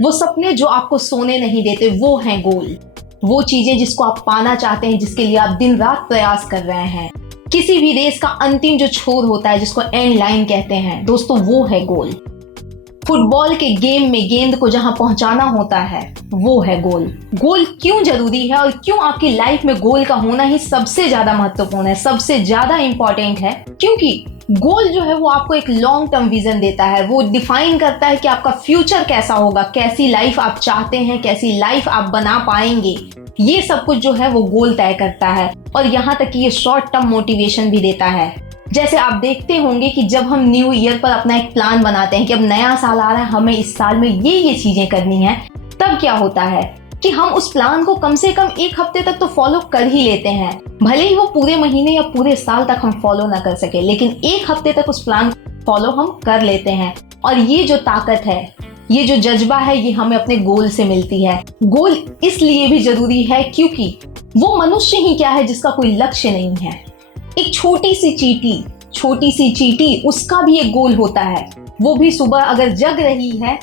वो सपने जो आपको सोने नहीं देते, वो हैं गोल। वो चीजें जिसको आप पाना चाहते हैं, जिसके लिए आप दिन रात प्रयास कर रहे हैं। किसी भी रेस का अंतिम जो छोर होता है, जिसको एंड लाइन कहते हैं दोस्तों, वो है गोल। फुटबॉल के गेम में गेंद को जहां पहुंचाना होता है, वो है गोल। गोल क्यों जरूरी है और क्यों आपकी लाइफ में गोल का होना ही सबसे ज्यादा महत्वपूर्ण है, सबसे ज्यादा इंपॉर्टेंट है? क्योंकि गोल जो है वो आपको एक लॉन्ग टर्म विजन देता है। वो डिफाइन करता है कि आपका फ्यूचर कैसा होगा, कैसी लाइफ आप चाहते हैं, कैसी लाइफ आप बना पाएंगे। ये सब कुछ जो है वो गोल तय करता है। और यहाँ तक कि ये शॉर्ट टर्म मोटिवेशन भी देता है। जैसे आप देखते होंगे कि जब हम न्यू ईयर पर अपना एक प्लान बनाते हैं कि अब नया साल आ रहा है, हमें इस साल में ये चीजें करनी है, तब क्या होता है कि हम उस प्लान को कम से कम एक हफ्ते तक तो फॉलो कर ही लेते हैं। भले ही वो पूरे महीने या पूरे साल तक हम फॉलो ना कर सके, लेकिन एक हफ्ते तक उस प्लान को फॉलो हम कर लेते हैं। और ये जो ताकत है, ये जो जज्बा है, ये हमें अपने गोल से मिलती है। गोल इसलिए भी जरूरी है क्योंकि वो मनुष्य ही क्या है जिसका कोई लक्ष्य नहीं है। एक छोटी सी चींटी उसका भी एक गोल होता है। वो भी सुबह अगर जग रही है,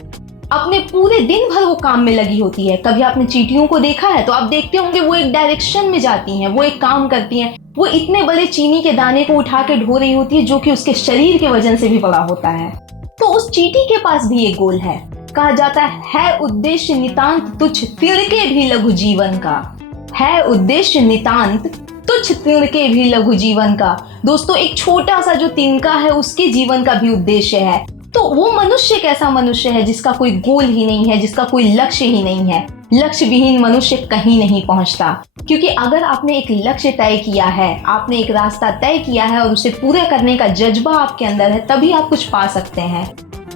अपने पूरे दिन भर वो काम में लगी होती है। कभी आपने चींटियों को देखा है तो आप देखते होंगे वो एक डायरेक्शन में जाती हैं, वो एक काम करती हैं। वो इतने बड़े चीनी के दाने को उठा के ढो रही होती है जो कि उसके शरीर के वजन से भी बड़ा होता है। तो उस चींटी के पास भी एक गोल है। कहा जाता है उद्देश्य नितांत तुच्छ तिनके भी लघु जीवन का। है उद्देश्य नितांत तुच्छ तिनके भी लघु जीवन का। दोस्तों, एक छोटा सा जो तिनका है उसके जीवन का भी उद्देश्य है। तो वो मनुष्य कैसा मनुष्य है जिसका कोई गोल ही नहीं है, जिसका कोई लक्ष्य ही नहीं है। लक्ष्य विहीन मनुष्य कहीं नहीं पहुंचता। क्योंकि अगर आपने एक लक्ष्य तय किया है, आपने एक रास्ता तय किया है और उसे पूरा करने का जज्बा आपके अंदर है, तभी आप कुछ पा सकते हैं।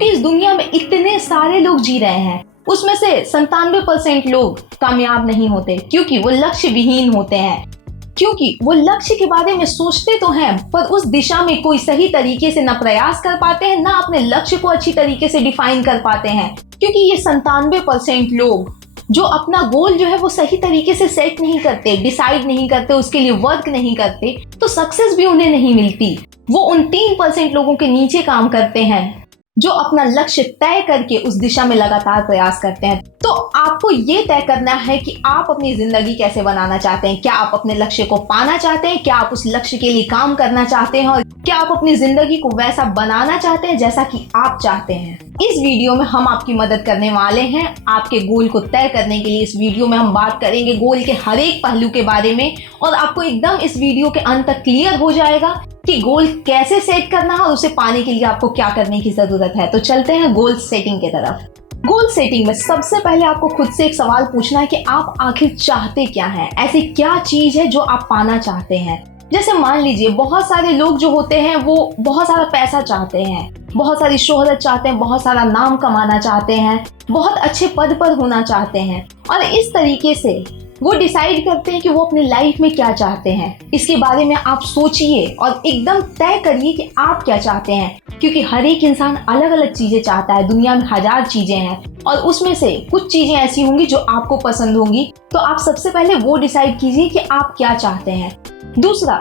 इस दुनिया में इतने सारे लोग जी रहे हैं, उसमें से 97% लोग कामयाब नहीं होते क्योंकि वो लक्ष्य विहीन होते हैं। क्योंकि वो लक्ष्य के बारे में सोचते तो हैं, पर उस दिशा में कोई सही तरीके से न प्रयास कर पाते हैं, ना अपने लक्ष्य को अच्छी तरीके से डिफाइन कर पाते हैं। क्योंकि ये 97% लोग जो अपना गोल जो है वो सही तरीके से सेट नहीं करते, डिसाइड नहीं करते, उसके लिए वर्क नहीं करते, तो सक्सेस भी उन्हें नहीं मिलती। वो उन 3% लोगों के नीचे काम करते हैं जो अपना लक्ष्य तय करके उस दिशा में लगातार प्रयास करते हैं। तो आपको ये तय करना है कि आप अपनी जिंदगी कैसे बनाना चाहते हैं। क्या आप अपने लक्ष्य को पाना चाहते हैं? क्या आप उस लक्ष्य के लिए काम करना चाहते हैं? और क्या आप अपनी जिंदगी को वैसा बनाना चाहते हैं जैसा कि आप चाहते हैं? इस वीडियो में हम आपकी मदद करने वाले हैं आपके गोल को तय करने के लिए। इस वीडियो में हम बात करेंगे गोल के हर एक पहलू के बारे में और आपको एकदम इस वीडियो के अंत तक क्लियर हो जाएगा कि गोल कैसे सेट करना है और उसे पाने के लिए आपको क्या करने की जरूरत है। तो चलते हैं गोल सेटिंग की तरफ। गोल सेटिंग में सबसे पहले आपको खुद से एक सवाल पूछना है कि आप आखिर चाहते क्या हैं? ऐसी क्या चीज है जो आप पाना चाहते हैं? जैसे मान लीजिए बहुत सारे लोग जो होते हैं वो बहुत सारा पैसा चाहते हैं, बहुत सारी शोहरत चाहते हैं, बहुत सारा नाम कमाना चाहते हैं, बहुत अच्छे पद पर होना चाहते हैं और इस तरीके से वो डिसाइड करते हैं कि वो अपने लाइफ में क्या चाहते हैं। इसके बारे में आप सोचिए और एकदम तय करिए कि आप क्या चाहते हैं। क्योंकि हर एक इंसान अलग अलग चीजें चाहता है। दुनिया में हजार चीजें हैं और उसमें से कुछ चीजें ऐसी होंगी जो आपको पसंद होंगी। तो आप सबसे पहले वो डिसाइड कीजिए कि आप क्या चाहते हैं। दूसरा,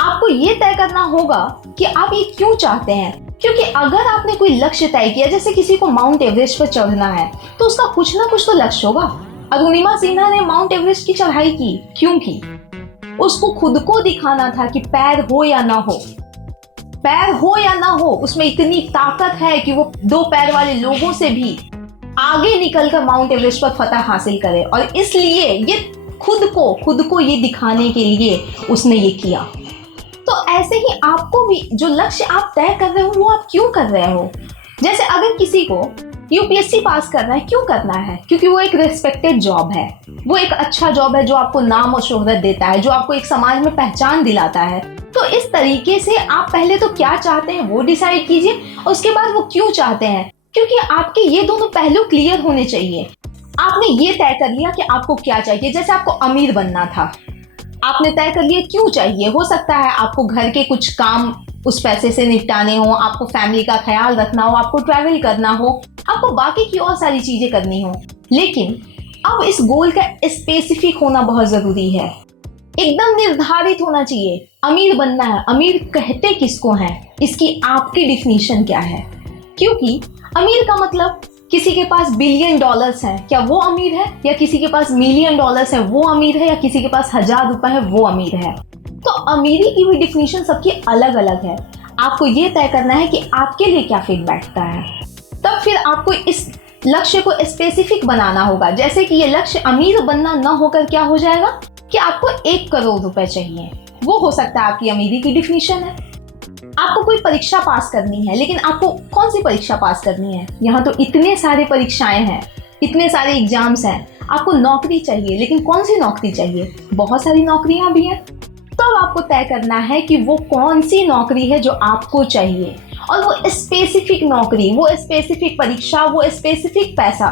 आपको ये तय करना होगा कि आप ये क्यों चाहते हैं। क्योंकि अगर आपने कोई लक्ष्य तय किया, जैसे किसी को माउंट एवरेस्ट पर चढ़ना है, तो उसका कुछ ना कुछ तो लक्ष्य होगा। अरुणिमा सिन्हा ने माउंट एवरेस्ट की चढ़ाई की, क्यों की? उसको खुद को दिखाना था कि पैर हो या ना हो, पैर हो या ना हो, उसमें इतनी ताकत है कि वो 2 पैर वाले लोगों से भी आगे निकलकर माउंट एवरेस्ट पर फतह हासिल करे। और इसलिए ये खुद को ये दिखाने के लिए उसने ये किया। तो ऐसे ही आपको भी जो लक्ष्य आप तय कर रहे हो वो आप क्यों कर रहे हो। जैसे अगर किसी को यूपीएससी पास करना है, क्यों करना है? क्योंकि वो एक रिस्पेक्टेड जॉब है, वो एक अच्छा जॉब है जो आपको नाम और शोहरत देता है, जो आपको एक समाज में पहचान दिलाता है। तो इस तरीके से आप पहले तो क्या चाहते हैं वो डिसाइड कीजिए और उसके बाद वो क्यों चाहते हैं। क्योंकि आपके ये दोनों पहलू क्लियर होने चाहिए। आपने ये तय कर लिया कि आपको क्या चाहिए। जैसे आपको अमीर बनना था, आपने तय कर लिया क्यों चाहिए। हो सकता है आपको घर के कुछ काम उस पैसे से निपटाने हो, आपको फैमिली का ख्याल रखना हो, आपको ट्रैवल करना हो, आपको बाकी की और सारी चीजें करनी हो। लेकिन अब इस गोल का स्पेसिफिक होना बहुत जरूरी है, एकदम निर्धारित होना चाहिए। अमीर बनना है, अमीर कहते किसको हैं, इसकी आपकी डिफिनीशन क्या है। क्योंकि अमीर का मतलब किसी के पास बिलियन डॉलर्स हैं, क्या वो अमीर है? या किसी के पास मिलियन डॉलर्स है वो अमीर है? या किसी के पास 1000 रुपए है वो अमीर है? तो अमीरी की भी डिफिनीशन सबकी अलग अलग है। आपको ये तय करना है कि आपके लिए क्या फिट बैठता है। तब फिर आपको इस लक्ष्य को स्पेसिफिक बनाना होगा। जैसे कि ये लक्ष्य अमीर बनना न होकर क्या हो जाएगा कि आपको 1 करोड़ रुपए चाहिए, वो हो सकता है आपकी अमीरी की डिफिनीशन है। आपको कोई परीक्षा पास करनी है, लेकिन आपको कौन सी परीक्षा पास करनी है? यहाँ तो इतने सारे परीक्षाएं हैं, इतने सारे एग्जाम्स हैं। आपको नौकरी चाहिए, लेकिन कौन सी नौकरी चाहिए? बहुत सारी नौकरियां भी हैं। तो आपको तय करना है कि वो कौन सी नौकरी है जो आपको चाहिए, और वो स्पेसिफिक नौकरी, वो स्पेसिफिक परीक्षा, वो स्पेसिफिक पैसा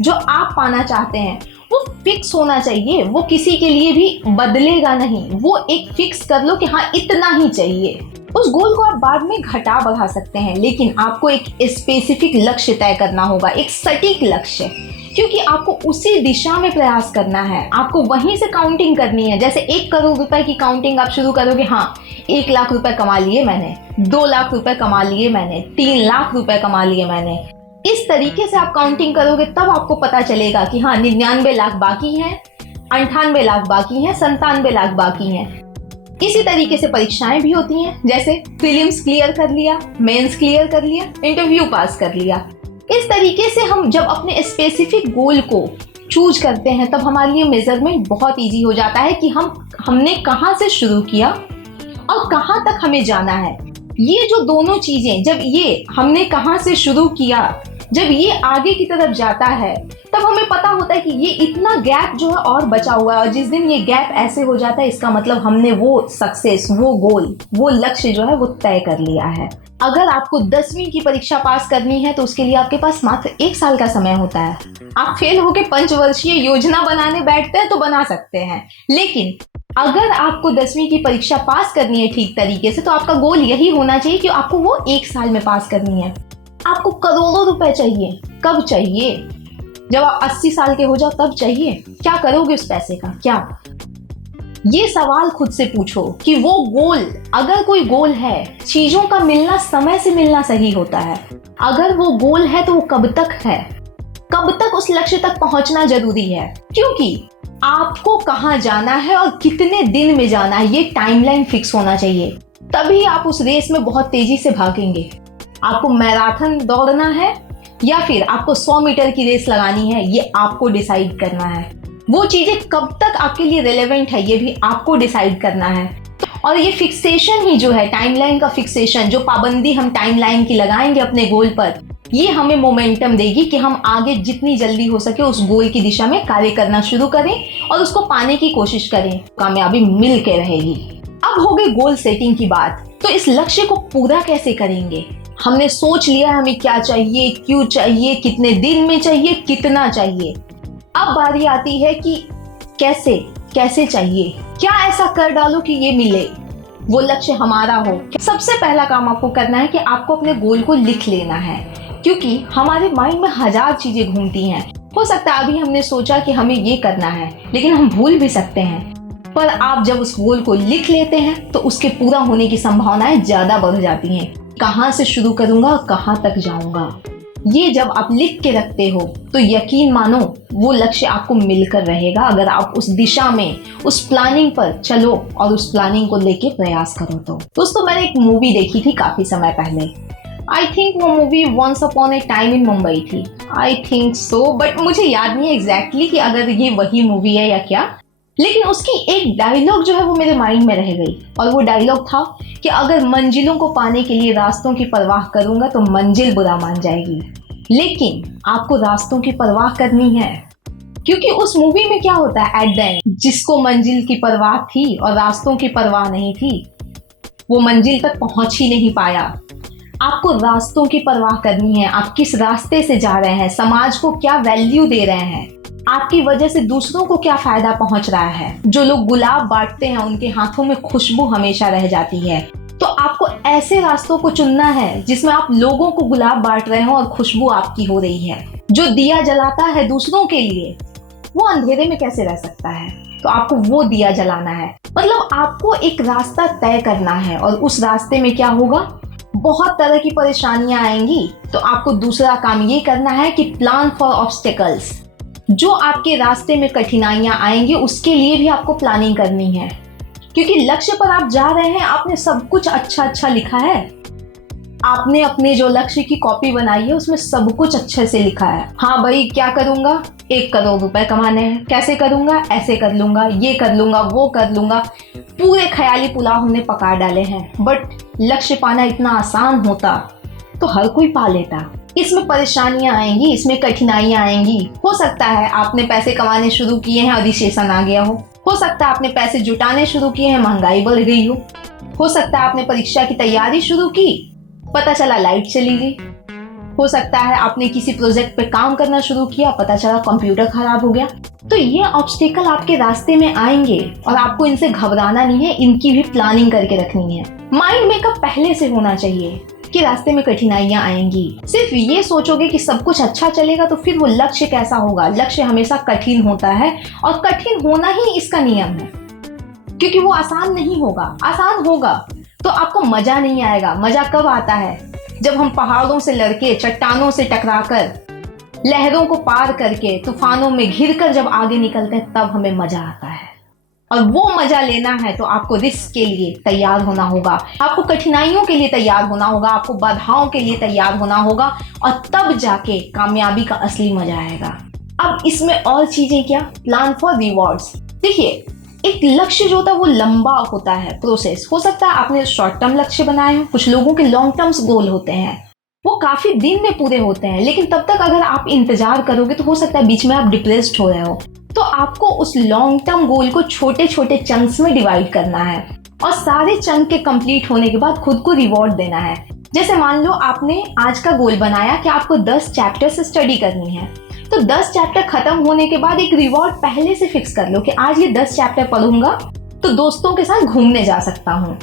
जो आप पाना चाहते हैं वो फिक्स होना चाहिए। वो किसी के लिए भी बदलेगा नहीं। वो एक फिक्स कर लो कि हाँ इतना ही चाहिए। उस गोल को आप बाद में घटा बढ़ा सकते हैं, लेकिन आपको एक स्पेसिफिक लक्ष्य तय करना होगा, एक सटीक लक्ष्य, क्योंकि आपको उसी दिशा में प्रयास करना है। आपको वहीं से काउंटिंग करनी है। जैसे 1 करोड़ रुपए की काउंटिंग आप शुरू करोगे, हाँ 1 लाख रुपए कमा लिए मैंने, 2 लाख रुपए कमा लिए मैंने, 3 लाख रुपए कमा लिए मैंने। इस तरीके से आप काउंटिंग करोगे तब आपको पता चलेगा कि हाँ 99 लाख बाकी हैं, 98 लाख बाकी हैं, 97 लाख बाकी हैं। इसी तरीके से परीक्षाएं भी होती हैं। जैसे प्रीलिम्स क्लियर कर लिया, मेंस क्लियर कर लिया, इंटरव्यू पास कर लिया। इस तरीके से हम जब अपने स्पेसिफिक गोल को चूज करते हैं तब हमारे लिए मेजरमेंट बहुत इजी हो जाता है कि हमने कहाँ से शुरू किया और कहाँ तक हमें जाना है। ये जो दोनों चीजें, जब ये हमने कहाँ से शुरू किया, जब ये आगे की तरफ जाता है, तब हमें पता होता है कि ये इतना गैप जो है और बचा हुआ है, और जिस दिन ये गैप ऐसे हो जाता है इसका मतलब हमने वो सक्सेस, वो गोल, वो लक्ष्य जो है वो तय कर लिया है। अगर आपको 10वीं की परीक्षा पास करनी है तो उसके लिए आपके पास मात्र 1 साल का समय होता है। आप फेल होकर पंचवर्षीय योजना बनाने बैठते हैं तो बना सकते हैं, लेकिन अगर आपको 10वीं की परीक्षा पास करनी है ठीक तरीके से तो आपका गोल यही होना चाहिए कि आपको वो 1 साल में पास करनी है। आपको करोड़ों रुपए चाहिए, कब चाहिए? जब आप 80 साल के हो जाओ तब चाहिए। क्या करोगे उस पैसे का? क्या? ये सवाल खुद से पूछो कि वो गोल, अगर कोई गोल है, चीजों का मिलना समय से मिलना सही होता है। अगर वो गोल है तो वो कब तक है? कब तक उस लक्ष्य तक पहुंचना जरूरी है? क्योंकि आपको कहां जाना है और कितने दिन में जाना है, ये टाइमलाइन फिक्स होना चाहिए। तभी आप उस रेस में बहुत तेजी से भागेंगे। आपको मैराथन दौड़ना है या फिर आपको 100 मीटर की रेस लगानी है, ये आपको डिसाइड करना है। वो चीजें कब तक आपके लिए रेलेवेंट है, ये भी आपको डिसाइड करना है। और ये फिक्सेशन ही जो है, टाइमलाइन का फिक्सेशन, जो पाबंदी हम टाइमलाइन की लगाएंगे अपने गोल पर, ये हमें मोमेंटम देगी कि हम आगे जितनी जल्दी हो सके उस गोल की दिशा में कार्य करना शुरू करें और उसको पाने की कोशिश करें। कामयाबी मिल के रहेगी। अब हो गई गोल सेटिंग की बात, तो इस लक्ष्य को पूरा कैसे करेंगे? हमने सोच लिया हमें क्या चाहिए, क्यों चाहिए, कितने दिन में चाहिए, कितना चाहिए। अब बारी आती है कि कैसे चाहिए। क्या ऐसा कर डालो कि ये मिले, वो लक्ष्य हमारा हो। सबसे पहला काम आपको करना है कि आपको अपने गोल को लिख लेना है, क्योंकि हमारे माइंड में 1000 चीजें घूमती हैं। हो सकता है अभी हमने सोचा कि हमें ये करना है, लेकिन हम भूल भी सकते हैं। पर आप जब उस गोल को लिख लेते हैं तो उसके पूरा होने की संभावनाएं ज्यादा बढ़ जाती हैं। कहां से शुरू करूंगा और कहां तक जाऊंगा, ये जब आप लिख के रखते हो तो यकीन मानो वो लक्ष्य आपको मिलकर रहेगा, अगर आप उस दिशा में, उस प्लानिंग पर चलो और उस प्लानिंग को लेके प्रयास करो। तो दोस्तों, मैंने एक मूवी देखी थी काफी समय पहले। आई थिंक वो movie once upon a time in Mumbai थी, आई थिंक सो, बट मुझे याद नहीं है एग्जैक्टली कि अगर ये वही मूवी है या क्या। लेकिन उसकी एक डायलॉग जो है वो मेरे माइंड में रह गई, और वो डायलॉग था कि अगर मंजिलों को पाने के लिए रास्तों की परवाह करूंगा तो मंजिल बुरा मान जाएगी। लेकिन आपको रास्तों की परवाह करनी है, क्योंकि उस मूवी में क्या होता है एट द एंड, जिसको मंजिल की परवाह थी और रास्तों की परवाह नहीं थी, वो मंजिल तक पहुंच ही नहीं पाया। आपको रास्तों की परवाह करनी है। आप किस रास्ते से जा रहे हैं, समाज को क्या वैल्यू दे रहे हैं, आपकी वजह से दूसरों को क्या फायदा पहुंच रहा है। जो लोग गुलाब बांटते हैं उनके हाथों में खुशबू हमेशा रह जाती है। तो आपको ऐसे रास्तों को चुनना है जिसमें आप लोगों को गुलाब बांट रहे हो और खुशबू आपकी हो रही है। जो दिया जलाता है दूसरों के लिए, वो अंधेरे में कैसे रह सकता है? तो आपको वो दिया जलाना है। मतलब आपको एक रास्ता तय करना है, और उस रास्ते में क्या होगा, बहुत तरह की परेशानियां आएंगी, तो आपको दूसरा काम ये करना है कि प्लान फॉर ऑब्स्टेकल्स। जो आपके रास्ते में कठिनाइयां आएंगी उसके लिए भी आपको प्लानिंग करनी है, क्योंकि लक्ष्य पर आप जा रहे हैं, आपने सब कुछ अच्छा अच्छा लिखा है, आपने अपने जो लक्ष्य की कॉपी बनाई है उसमें सब कुछ अच्छे से लिखा है। हाँ भाई, क्या करूंगा, 1 करोड़ रुपए कमाने हैं, कैसे करूंगा, ऐसे कर लूंगा, ये कर लूंगा, वो कर लूंगा, पूरे ख्याली पुलाव हमने पका डाले हैं। बट लक्ष्य पाना इतना आसान होता तो हर कोई पा लेता। इसमें परेशानियां आएंगी, इसमें कठिनाइयां आएंगी। हो सकता है आपने पैसे कमाने शुरू किए हैं और रिसेशन आ गया हो सकता है आपने पैसे जुटाने शुरू किए हैं, महंगाई बढ़ गई हो सकता है आपने परीक्षा की तैयारी शुरू की, पता चला लाइट चली गई, हो सकता है आपने किसी प्रोजेक्ट पे काम करना शुरू किया, पता चला कंप्यूटर खराब हो गया। तो ये ऑब्स्टेकल आपके रास्ते में आएंगे और आपको इनसे घबराना नहीं है, इनकी भी प्लानिंग करके रखनी है। माइंड मेकअप पहले से होना चाहिए कि रास्ते में कठिनाइयां आएंगी। सिर्फ ये सोचोगे कि सब कुछ अच्छा चलेगा तो फिर वो लक्ष्य कैसा होगा। लक्ष्य हमेशा कठिन होता है और कठिन होना ही इसका नियम है, क्योंकि वो आसान नहीं होगा। आसान होगा तो आपको मजा नहीं आएगा। मजा कब आता है, जब हम पहाड़ों से लड़के, चट्टानों से टकराकर, लहरों को पार करके, तूफानों में घिरकर जब आगे निकलते हैं, तब हमें मजा आता है। और वो मजा लेना है तो आपको रिस्क के लिए तैयार होना होगा, आपको कठिनाइयों के लिए तैयार होना होगा, आपको बाधाओं के लिए तैयार होना होगा, और तब जाके कामयाबी का असली मजा आएगा। अब इसमें और चीजें क्या, प्लान फॉर रिवॉर्ड्स। देखिए, एक लक्ष्य जो होता है वो लंबा होता है प्रोसेस। हो सकता है आपने शॉर्ट टर्म लक्ष्य बनाए हो, कुछ लोगों के लॉन्ग टर्म्स गोल होते हैं, वो काफी दिन में पूरे होते हैं, लेकिन तब तक अगर आप इंतजार करोगे तो हो सकता है बीच में आप डिप्रेस्ड हो रहे हो। तो आपको उस लॉन्ग टर्म गोल को छोटे छोटे चंक्स में डिवाइड करना है और सारे चंक के कंप्लीट होने के बाद खुद को रिवॉर्ड देना है। जैसे मान लो आपने आज का गोल बनाया कि आपको 10 चैप्टर से स्टडी करनी है, तो 10 चैप्टर खत्म होने के बाद एक रिवॉर्ड पहले से फिक्स कर लो कि आज ये 10 चैप्टर पढ़ूंगा तो दोस्तों के साथ घूमने जा सकता हूँ,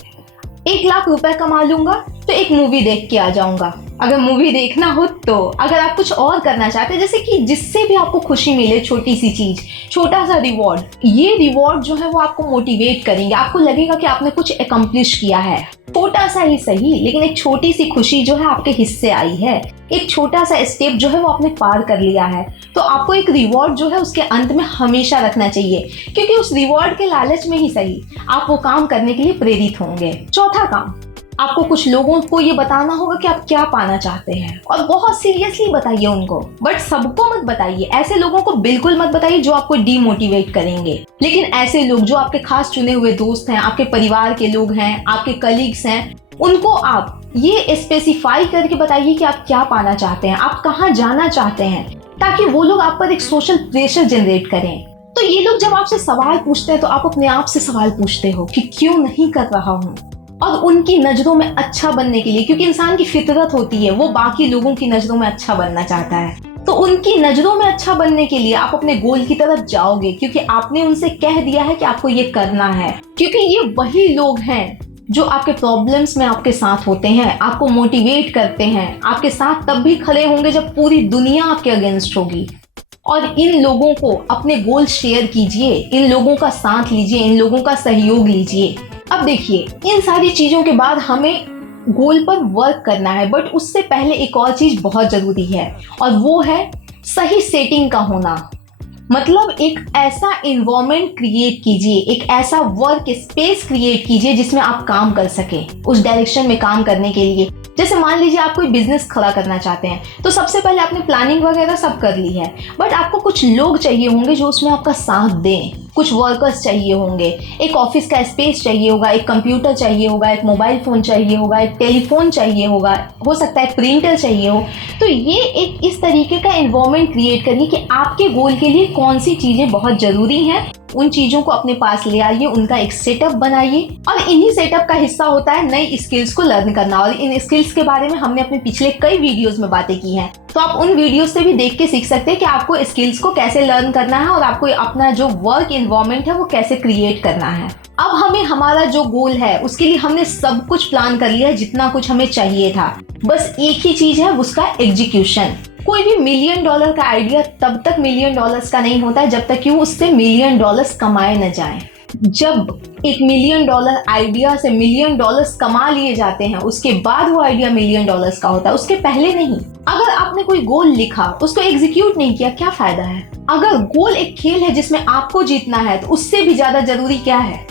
1 लाख रुपए कमा लूंगा तो एक मूवी देख के आ जाऊंगा। अगर मूवी देखना हो तो, अगर आप कुछ और करना चाहते हैं, जैसे कि जिससे भी आपको खुशी मिले, छोटी सी चीज, छोटा सा रिवॉर्ड, ये रिवॉर्ड जो है वो आपको मोटिवेट करेंगे। आपको लगेगा कि आपने कुछ अकम्प्लिश किया है, छोटा सा ही सही, लेकिन एक छोटी सी खुशी जो है आपके हिस्से आई है, एक छोटा सा स्टेप जो है वो आपने पार कर लिया है। तो आपको एक रिवॉर्ड जो है उसके अंत में हमेशा रखना चाहिए, क्योंकि उस रिवॉर्ड के लालच में ही सही आप वो काम करने के लिए प्रेरित होंगे। चौथा काम, आपको कुछ लोगों को ये बताना होगा कि आप क्या पाना चाहते हैं, और बहुत सीरियसली बताइए उनको, बट सबको मत बताइए। ऐसे लोगों को बिल्कुल मत बताइए जो आपको डीमोटिवेट करेंगे, लेकिन ऐसे लोग जो आपके खास चुने हुए दोस्त हैं, आपके परिवार के लोग हैं, आपके कलीग्स हैं, उनको आप ये स्पेसिफाई करके बताइए कि आप क्या पाना चाहते हैं, आप कहाँ जाना चाहते हैं, ताकि वो लोग आप पर एक सोशल प्रेशर जनरेट करें। तो ये लोग जब आपसे सवाल पूछते हैं तो आप अपने आप से सवाल पूछते हो कि क्यों नहीं कर रहा हूँ, और उनकी नजरों में अच्छा बनने के लिए, क्योंकि इंसान की फितरत होती है वो बाकी लोगों की नजरों में अच्छा बनना चाहता है, तो उनकी नजरों में अच्छा बनने के लिए आप अपने गोल की तरफ जाओगे, क्योंकि आपने उनसे कह दिया है कि आपको ये करना है। क्योंकि ये वही लोग हैं जो आपके प्रॉब्लम्स में आपके साथ होते हैं, आपको मोटिवेट करते हैं, आपके साथ तब भी खड़े होंगे जब पूरी दुनिया आपके अगेंस्ट होगी। और इन लोगों को अपने गोल शेयर कीजिए, इन लोगों का साथ लीजिए, इन लोगों का सहयोग लीजिए। अब देखिए, इन सारी चीजों के बाद हमें गोल पर वर्क करना है, बट उससे पहले एक और चीज बहुत जरूरी है, और वो है सही सेटिंग का होना। मतलब एक ऐसा एनवायरनमेंट क्रिएट कीजिए, एक ऐसा वर्क स्पेस क्रिएट कीजिए जिसमें आप काम कर सकें, उस डायरेक्शन में काम करने के लिए। जैसे मान लीजिए आप कोई बिजनेस खड़ा करना चाहते हैं, तो सबसे पहले आपने प्लानिंग वगैरह सब कर ली है, बट आपको कुछ लोग चाहिए होंगे जो उसमें आपका साथ दें, कुछ वर्कर्स चाहिए होंगे, एक ऑफिस का स्पेस चाहिए होगा, एक कंप्यूटर चाहिए होगा, एक मोबाइल फोन चाहिए होगा, एक टेलीफोन चाहिए होगा, हो सकता है प्रिंटर चाहिए हो। तो ये एक इस तरीके का एनवायरनमेंट क्रिएट करिए कि आपके गोल के लिए कौन सी चीजें बहुत जरूरी हैं, उन चीजों को अपने पास ले आइए, उनका एक सेटअप बनाइए। और इन्हीं सेटअप का हिस्सा होता है नई स्किल्स को लर्न करना, और इन स्किल्स के बारे में हमने अपने पिछले कई वीडियोस में बातें की हैं, तो आप उन वीडियोस से भी देख के सीख सकते हैं कि आपको स्किल्स को कैसे लर्न करना है और आपको अपना जो वर्क एनवायरनमेंट है वो कैसे क्रिएट करना है। अब हमें हमारा जो गोल है उसके लिए हमने सब कुछ प्लान कर लिया है, जितना कुछ हमें चाहिए था, बस एक ही चीज है, उसका एग्जीक्यूशन। कोई भी $1 मिलियन का आइडिया तब तक $1 मिलियन का नहीं होता है जब तक कि वो उससे $1 मिलियन कमाए न जाए। जब $1 मिलियन आइडिया से $1 मिलियन कमा लिए जाते हैं, उसके बाद वो आइडिया $1 मिलियन का होता है, उसके पहले नहीं। अगर आपने कोई गोल लिखा, उसको एग्जीक्यूट नहीं किया, क्या फायदा है? अगर गोल एक खेल है जिसमें आपको जीतना है, तो उससे भी ज्यादा जरूरी क्या है?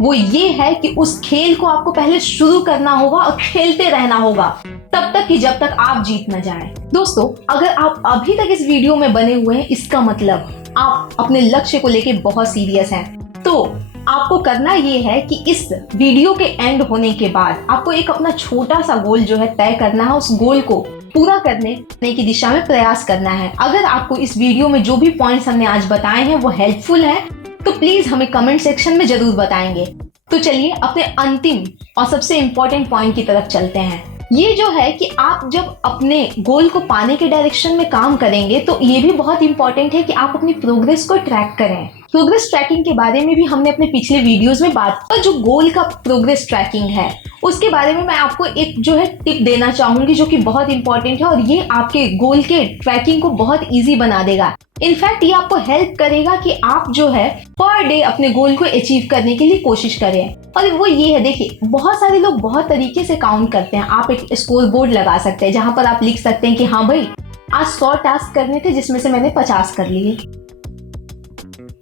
वो ये है कि उस खेल को आपको पहले शुरू करना होगा और खेलते रहना होगा तब तक कि जब तक आप जीत न जाएं। दोस्तों, अगर आप अभी तक इस वीडियो में बने हुए हैं, इसका मतलब आप अपने लक्ष्य को लेके बहुत सीरियस हैं। तो आपको करना ये है कि इस वीडियो के एंड होने के बाद आपको एक अपना छोटा सा गोल जो है तय करना है, उस गोल को पूरा करने की दिशा में प्रयास करना है। अगर आपको इस वीडियो में जो भी पॉइंट्स हमने आज बताए हैं वो हेल्पफुल है, तो प्लीज हमें कमेंट सेक्शन में जरूर बताएंगे। तो चलिए अपने अंतिम और सबसे इम्पोर्टेंट पॉइंट की तरफ चलते हैं। ये जो है कि आप जब अपने गोल को पाने के डायरेक्शन में काम करेंगे, तो ये भी बहुत इंपॉर्टेंट है कि आप अपनी प्रोग्रेस को ट्रैक करें। प्रोग्रेस ट्रैकिंग के बारे में भी हमने अपने पिछले वीडियोस में बात की। जो गोल का प्रोग्रेस ट्रैकिंग है, उसके बारे में मैं आपको एक जो है टिप देना चाहूंगी, जो कि बहुत इंपॉर्टेंट है और ये आपके गोल के ट्रैकिंग को बहुत इजी बना देगा। इनफैक्ट ये आपको हेल्प करेगा कि आप जो है पर डे अपने गोल को अचीव करने के लिए कोशिश करें। और वो ये है, देखिए, बहुत सारे लोग बहुत तरीके से काउंट करते हैं। आप एक स्कोर बोर्ड लगा सकते हैं जहां पर आप लिख सकते हैं कि हाँ भाई, आज 100 टास्क करने थे जिसमें से मैंने 50 कर लिए,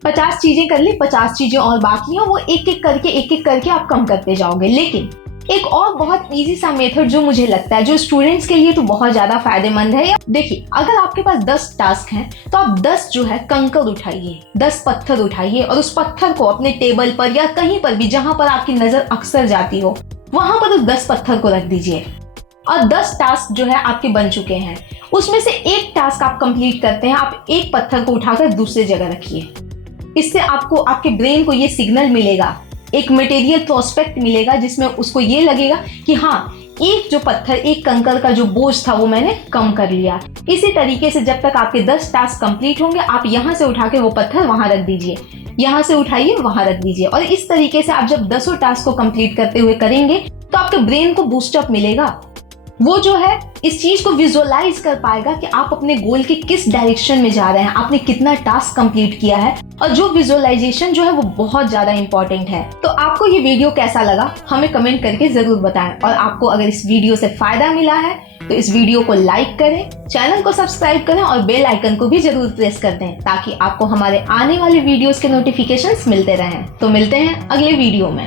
50 चीजें कर ली, 50 चीजें और बाकी हैं। वो एक एक करके आप कम करते जाओगे। लेकिन एक और बहुत इजी सा मेथड जो मुझे लगता है, जो स्टूडेंट्स के लिए तो बहुत ज्यादा फायदेमंद है। देखिए, अगर आपके पास 10 टास्क हैं, तो आप 10 जो है कंकर उठाइए, 10 पत्थर उठाइए और उस पत्थर को अपने टेबल पर या कहीं पर भी जहां पर आपकी नजर अक्सर जाती हो, वहां पर उस 10 पत्थर को रख दीजिए। और 10 टास्क जो है आपके बन चुके हैं, उसमें से एक टास्क आप कंप्लीट करते हैं, आप एक पत्थर को उठाकर दूसरी जगह रखिए। इससे आपको, आपके ब्रेन को ये सिग्नल मिलेगा, एक मटेरियल प्रोस्पेक्ट मिलेगा, जिसमें उसको ये लगेगा कि हाँ, एक जो पत्थर, एक कंकर का जो बोझ था वो मैंने कम कर लिया। इसी तरीके से जब तक आपके 10 टास्क कंप्लीट होंगे, आप यहाँ से उठा के वो पत्थर वहां रख दीजिए, यहाँ से उठाइए वहां रख दीजिए। और इस तरीके से आप जब 10 टास्क को कंप्लीट करते हुए करेंगे, तो आपके ब्रेन को बूस्टअप मिलेगा। वो जो है इस चीज को विजुअलाइज कर पाएगा कि आप अपने गोल के किस डायरेक्शन में जा रहे हैं, आपने कितना टास्क कंप्लीट किया है। और जो विजुअलाइजेशन जो है वो बहुत ज्यादा इंपॉर्टेंट है। तो आपको ये वीडियो कैसा लगा, हमें कमेंट करके जरूर बताएं। और आपको अगर इस वीडियो से फायदा मिला है, तो इस वीडियो को लाइक करें, चैनल को सब्सक्राइब करें और बेल आइकन को भी जरूर प्रेस कर दें, ताकि आपको हमारे आने वाले वीडियोस के नोटिफिकेशंस मिलते रहें। तो मिलते हैं अगले वीडियो में।